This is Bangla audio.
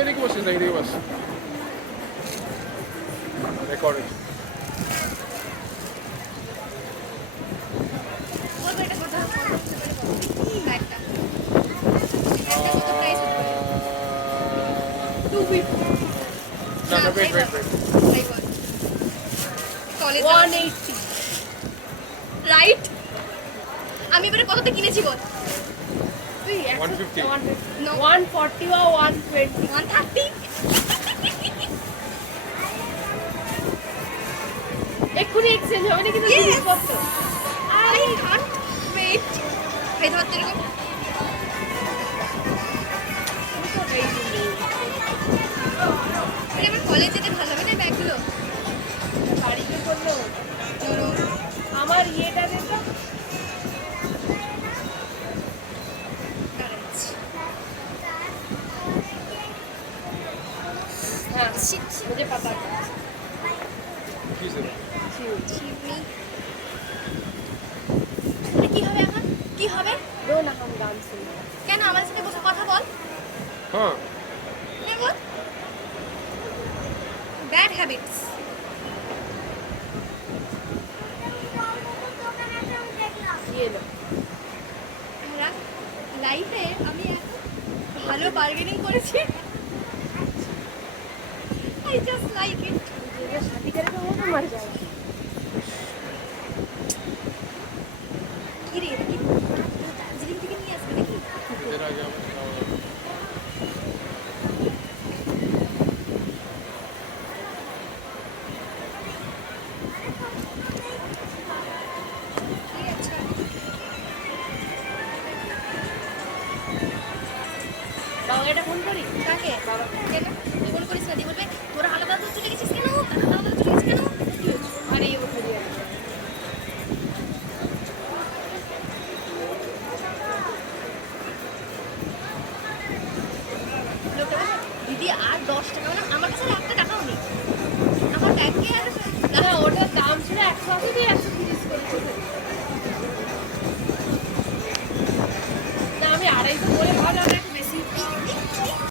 এদিকে বসিস না, এদিকে বস। Record right. আমি এবারে কততে কিনেছি বল? 150 140 বা 120 130 এক্ষুনি এক্সচেঞ্জ হবে না কিন্তু জিনিসপত্র। I can't wait. এই ধর এরকম আমার কলেজ যেতে ভালো হবে না ব্যাগগুলো বাড়িতে করলো ধরো আমার ইয়েটা দে তো। হ্যাঁ मुझे पता है কি ছিল? চিমনি কি হবে এখন? কি হবে? दो ना हम गान सुन কেন আমাদের সাথে বসে কথা বল? হ্যাঁ বল ব্যাড হ্যাবিটস। ये लो লাইফে আমি এত ভালো বার্গেনিং করেছি। I just like it. ये शादी करेगा वो तो मर जाएगा। কি রে কি দার্জিলিং থেকে নিয়ে আসবে নাকি? এর আগে আমার বাবা এটা ফোন করি কাকে? বাবা কেন ফোন করিস না? দিয়ে বলবে তোরা আলাদা আলাদা চলে গেছিস কেন? আলাদা আলাদা চলে গেছিস কেন? আরে ये उठा दिया লোকটা বলছে, দিদি আর 10 টাকা না আমার কাছে 1 টাকাও নেই আমার ব্যাংকে আর না ওটার দাম ছিল 180 দিয়ে 100